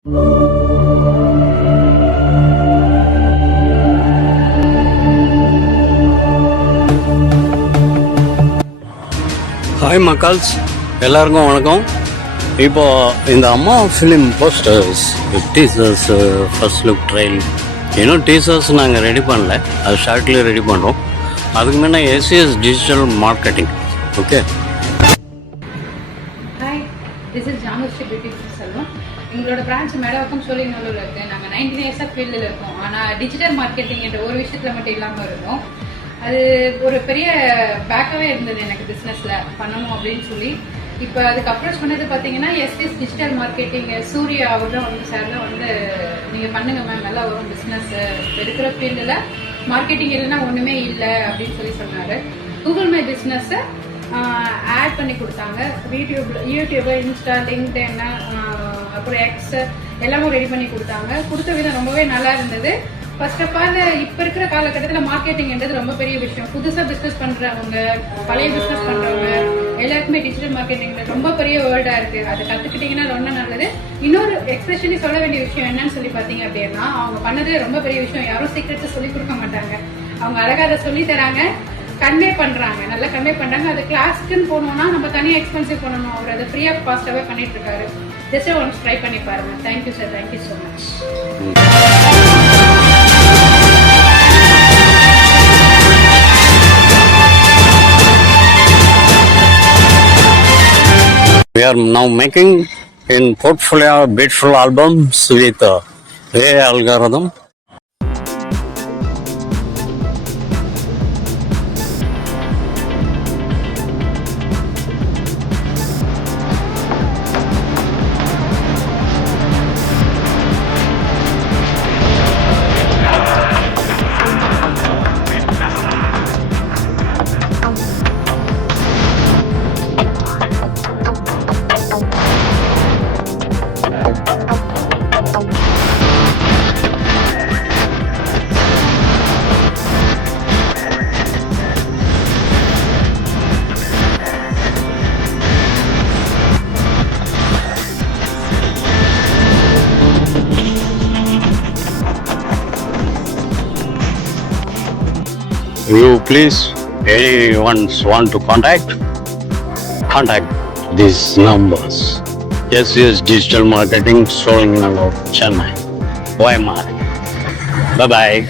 Hi மக்கள்ஸ், எல்லாருக்கும் வணக்கம். இப்போ இந்த அம்மா film posters, teasers, first look trail, இன்னும் டீசர்ஸ் நாங்கள் ரெடி பண்ணல, அது ஷார்ட்லேயே ரெடி பண்ணுறோம். அதுக்கு முன்னே SCS digital marketing. Okay, hi, this is Janushree beauty salon. எங்களோட பிரான்ச் மேடவாக்கம் சோழிங்கநல்லூரில் இருக்குது. நாங்கள் 19 இயர்ஸாக ஃபீல்டில் இருக்கோம். ஆனால் டிஜிட்டல் மார்க்கெட்டிங் என்ற ஒரு விஷயத்தில் மட்டும் இல்லாமல் இருக்கோம். அது ஒரு பெரிய பேக்காகவே இருந்தது எனக்கு பிஸ்னஸில் பண்ணணும் அப்படின்னு சொல்லி. இப்போ அதுக்கு அப்ரோச் பண்ணது பார்த்தீங்கன்னா எஸ்எஸ் டிஜிட்டல் மார்க்கெட்டிங் சூர்யா அவர் தான் வந்து சார்லாம் வந்து நீங்கள் பண்ணுங்க மேம், நல்லா வரும் பிஸ்னஸ், இருக்கிற ஃபீல்டில் மார்க்கெட்டிங் இல்லைன்னா ஒன்றுமே இல்லை அப்படின்னு சொல்லி சொன்னார். கூகுள் மை பிஸ்னஸை ஆட் பண்ணி கொடுத்தாங்க. யூடியூப், இன்ஸ்டா, லிங்க்டின், அப்புறம் எக்ஸ் எல்லாமே ரெடி பண்ணி கொடுத்தாங்க. கொடுத்த விதம் ரொம்பவே நல்லா இருந்தது. ஃபர்ஸ்ட் ஆஃப் ஆல், இப்போ இருக்கிற காலகட்டத்தில் மார்க்கெட்டிங்ன்றது ரொம்ப பெரிய விஷயம். புதுசாக பிஸ்னஸ் பண்ணுறவங்க, பழைய பிஸ்னஸ் பண்ணுறவங்க எல்லாருக்குமே டிஜிட்டல் மார்க்கெட்டிங் ரொம்ப பெரிய வேர்ல்டாக இருக்குது. அதை கற்றுக்கிட்டிங்கன்னா ரொம்ப நல்லது. இன்னொரு எக்ஸ்பெஷலி சொல்ல வேண்டிய விஷயம் என்னன்னு சொல்லி பார்த்தீங்க அப்படின்னா, அவங்க பண்ணது ரொம்ப பெரிய விஷயம். யாரும் சீக்கிரத்தை சொல்லி கொடுக்க மாட்டாங்க. அவங்க அழகாக அதை சொல்லி தராங்க, கன்வே பண்றாங்க, நல்லா கன்வே பண்றாங்க. அது கிளாஸ்க்குன்னு போனோம்னா நம்ம தனியாக எக்ஸ்பென்சிவ் பண்ணணும். அவர் அதை ஃப்ரீ ஆஃப் காஸ்டாகவே பண்ணிட்டு இருக்காரு. ஜஸ்ட் ஒன்ஸ் ட்ரை பண்ணி பாருங்க. Thank you sir, thank you so much. we are now making in portfolio beautiful albums with AI algorithm. You please, anyone want to contact these numbers. SES Digital Marketing, Solinganallur, Chennai. OMR. Bye bye.